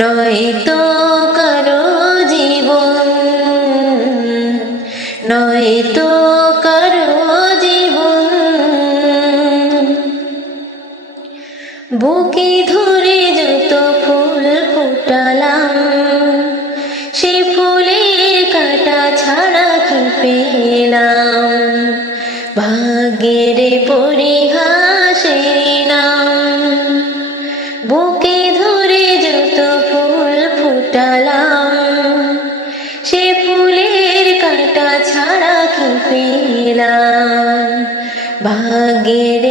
নয়তো কারো জীবন, নয়তো কারো জীবন। বুকে ধরে যত ফুল ফুটালাম, সে ফুলের কাঁটা ছাড়া কি পেলাম? ভাগ্যের পরিহাসের নাম। বুকে ধরে যত ফুল ফুটালাম, সে ফুলের কাঁটা ছাড়া কি পেলাম? ভাগ্যের